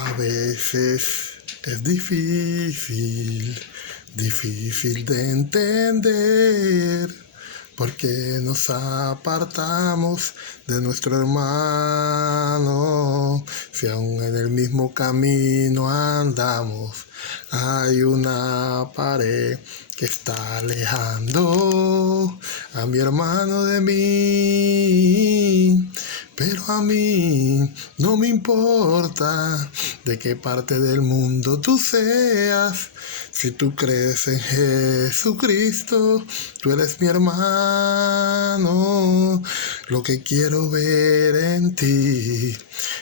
A veces es difícil de entender, porque nos apartamos de nuestro hermano. Si aún en el mismo camino andamos, hay una pared que está alejando a mi hermano de mí. Pero a mí no me importa de qué parte del mundo tú seas. Si tú crees en Jesucristo, tú eres mi hermano. Lo que quiero ver en ti,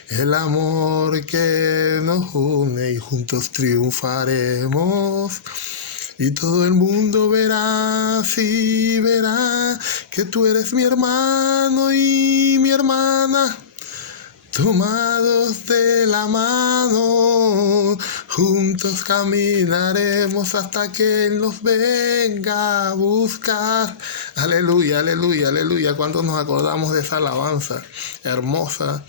el amor que nos une y juntos triunfaremos. Y todo el mundo verá, sí verá, que tú eres mi hermano y mi hermana. Tomados de la mano, juntos caminaremos hasta que Él nos venga a buscar. Aleluya, aleluya, aleluya. ¿Cuántos nos acordamos de esa alabanza hermosa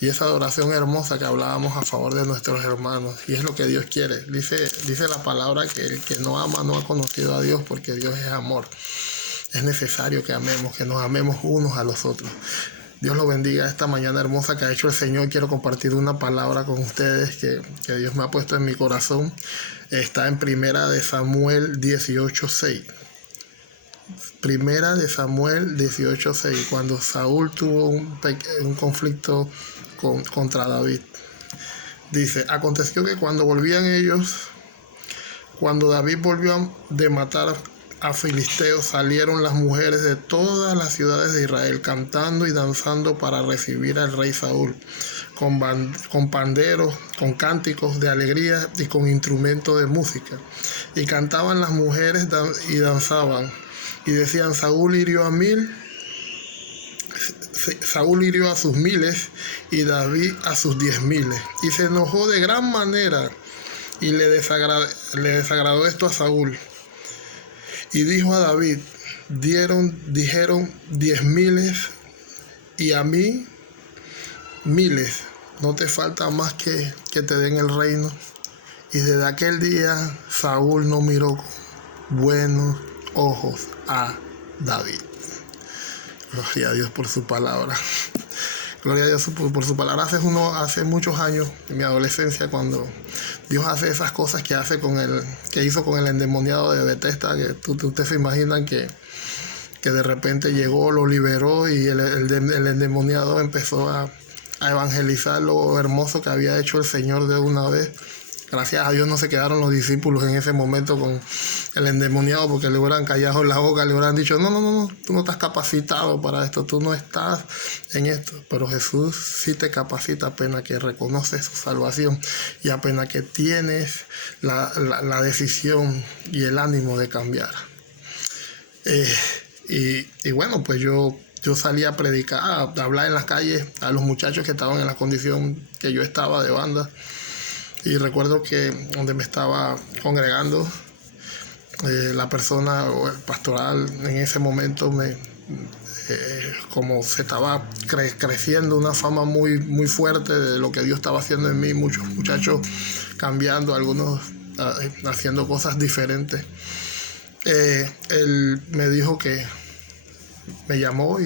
y esa adoración hermosa que hablábamos a favor de nuestros hermanos? Y es lo que Dios quiere. Dice la palabra que el que no ama no ha conocido a Dios, porque Dios es amor. Es necesario que amemos, que nos amemos unos a los otros. Dios los bendiga esta mañana hermosa que ha hecho el Señor. Quiero compartir una palabra con ustedes que Dios me ha puesto en mi corazón. Está en Primera de Samuel 18:6. Primera de Samuel 18:6, cuando Saúl tuvo un conflicto contra David. Dice: aconteció que cuando David volvió de matar a filisteos, salieron las mujeres de todas las ciudades de Israel cantando y danzando para recibir al rey Saúl, con panderos, con cánticos de alegría y con instrumentos de música. Y cantaban las mujeres y danzaban, y decían: Saúl hirió a sus miles y David a sus 10,000. Y se enojó de gran manera y le desagradó esto a Saúl. Y dijo a David: dijeron 10,000 y a mí 1,000. No te falta más que te den el reino. Y desde aquel día Saúl no miró con buenos ojos a David. Gloria a Dios por su palabra. Gloria a Dios por su palabra. Hace muchos años, en mi adolescencia, cuando Dios hace esas cosas que hizo con el endemoniado de Bethesda, que ustedes se imaginan que de repente llegó, lo liberó y el endemoniado empezó a evangelizar lo hermoso que había hecho el Señor de una vez. Gracias a Dios no se quedaron los discípulos en ese momento con el endemoniado, porque le hubieran callado en la boca, le hubieran dicho: no, tú no estás capacitado para esto, tú no estás en esto. Pero Jesús sí te capacita apenas que reconoces su salvación y apenas que tienes la decisión y el ánimo de cambiar. Y bueno, pues yo salí a predicar, a hablar en las calles a los muchachos que estaban en la condición que yo estaba de banda. Y recuerdo que donde me estaba congregando, la persona o el pastoral en ese momento como se estaba creciendo una fama muy, muy fuerte de lo que Dios estaba haciendo en mí, muchos muchachos cambiando, algunos haciendo cosas diferentes. Él me dijo me llamó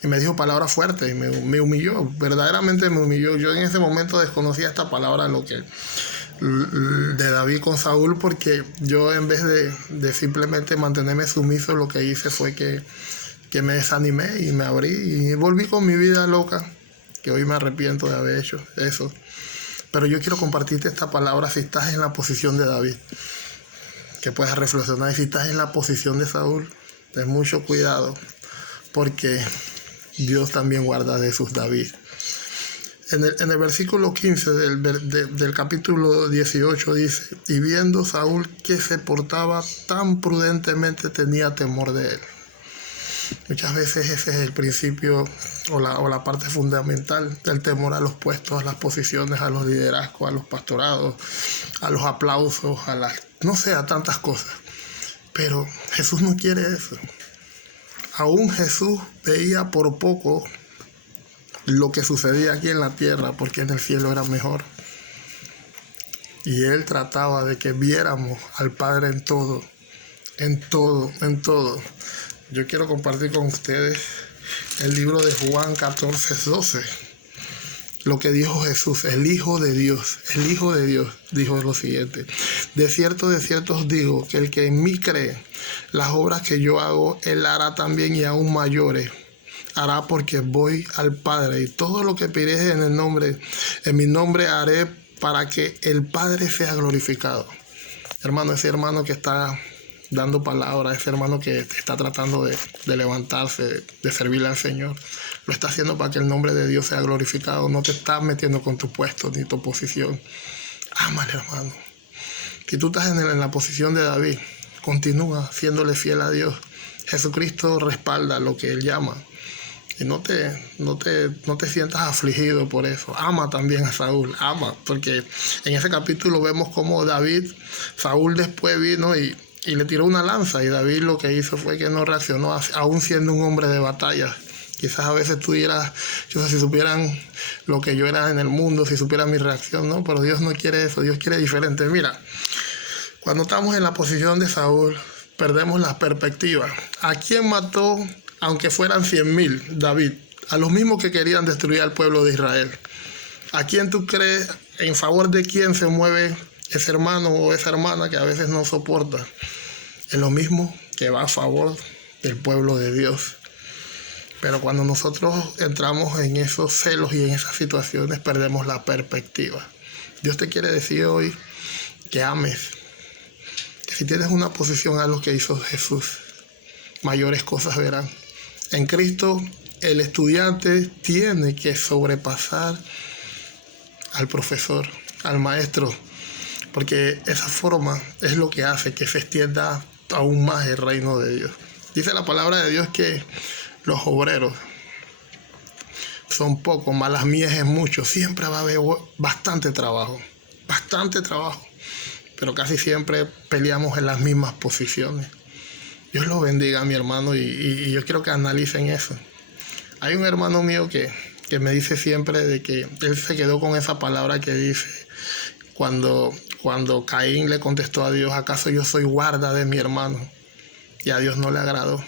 y me dijo palabras fuertes y me humilló, verdaderamente me humilló. Yo en ese momento desconocía esta palabra de David con Saúl, porque yo, en vez de simplemente mantenerme sumiso, lo que hice fue que me desanimé y me abrí y volví con mi vida loca, que hoy me arrepiento de haber hecho eso. Pero yo quiero compartirte esta palabra si estás en la posición de David, que puedas reflexionar. Y si estás en la posición de Saúl, ten mucho cuidado, porque Dios también guarda de sus David. En el versículo 15 del capítulo 18 dice: y viendo Saúl que se portaba tan prudentemente, tenía temor de él. Muchas veces ese es el principio o la parte fundamental del temor a los puestos, a las posiciones, a los liderazgos, a los pastorados, a los aplausos, a tantas cosas. Pero Jesús no quiere eso. Aún Jesús veía por poco lo que sucedía aquí en la tierra, porque en el cielo era mejor. Y él trataba de que viéramos al Padre en todo, en todo, en todo. Yo quiero compartir con ustedes el libro de Juan 14:12. Lo que dijo Jesús, el Hijo de Dios, dijo lo siguiente: de cierto os digo, que el que en mí cree, las obras que yo hago, él hará también, y aún mayores hará, porque voy al Padre. Y todo lo que pidiere en mi nombre haré, para que el Padre sea glorificado. Hermano, ese hermano que está dando palabra, ese hermano que está tratando de levantarse, de servirle al Señor, lo está haciendo para que el nombre de Dios sea glorificado. No te estás metiendo con tu puesto ni tu posición. Ámale, hermano. Si tú estás en la posición de David, continúa siéndole fiel a Dios. Jesucristo respalda lo que Él llama. Y no te sientas afligido por eso. Ama también a Saúl, ama, porque en ese capítulo vemos cómo Saúl después vino y le tiró una lanza, y David lo que hizo fue que no reaccionó, aún siendo un hombre de batalla. Quizás a veces tú dirás, si supieran lo que yo era en el mundo, si supieran mi reacción, ¿no? Pero Dios no quiere eso, Dios quiere diferente. Mira, cuando estamos en la posición de Saúl, perdemos la perspectiva. ¿A quién mató, aunque fueran 100,000, David? A los mismos que querían destruir al pueblo de Israel. ¿A quién tú crees, en favor de quién se mueve ese hermano o esa hermana que a veces no soporta? Es lo mismo que va a favor del pueblo de Dios. Pero cuando nosotros entramos en esos celos y en esas situaciones, perdemos la perspectiva. Dios te quiere decir hoy que ames. Que si tienes una posición, haz lo que hizo Jesús. Mayores cosas verán. En Cristo, el estudiante tiene que sobrepasar al profesor, al maestro, porque esa forma es lo que hace que se extienda aún más el reino de Dios. Dice la palabra de Dios que los obreros son pocos, mas las mies es mucho. Siempre va a haber bastante trabajo, pero casi siempre peleamos en las mismas posiciones. Dios los bendiga, mi hermano, y yo quiero que analicen eso. Hay un hermano mío que me dice siempre de que él se quedó con esa palabra que dice, cuando Caín le contestó a Dios: ¿acaso yo soy guarda de mi hermano? Y a Dios no le agradó.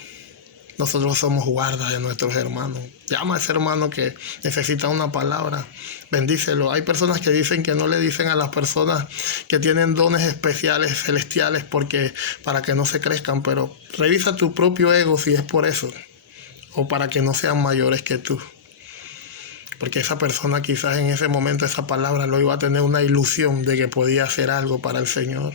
Nosotros somos guarda de nuestros hermanos. Llama a ese hermano que necesita una palabra, bendícelo. Hay personas que dicen que no le dicen a las personas que tienen dones especiales, celestiales, para que no se crezcan, pero revisa tu propio ego si es por eso, o para que no sean mayores que tú. Porque esa persona quizás en ese momento, esa palabra lo iba a tener una ilusión de que podía hacer algo para el Señor.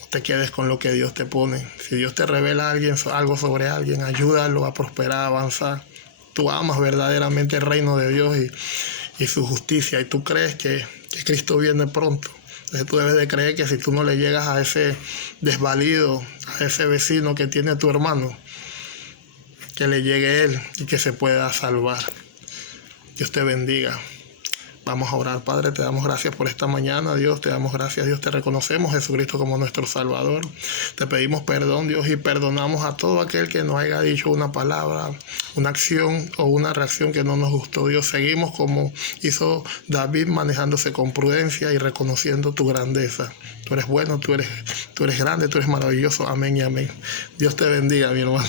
No te quedes con lo que Dios te pone. Si Dios te revela algo sobre alguien, ayúdalo a prosperar, a avanzar. Tú amas verdaderamente el reino de Dios y su justicia, y tú crees que Cristo viene pronto. Entonces tú debes de creer que si tú no le llegas a ese desvalido, a ese vecino que tiene tu hermano, que le llegue Él y que se pueda salvar. Dios te bendiga. Vamos a orar. Padre, te damos gracias por esta mañana. Dios, te damos gracias. Dios, te reconocemos, Jesucristo, como nuestro Salvador. Te pedimos perdón, Dios, y perdonamos a todo aquel que nos haya dicho una palabra, una acción o una reacción que no nos gustó. Dios, seguimos como hizo David, manejándose con prudencia y reconociendo tu grandeza. Tú eres bueno, tú eres grande, tú eres maravilloso. Amén y amén. Dios te bendiga, mi hermano.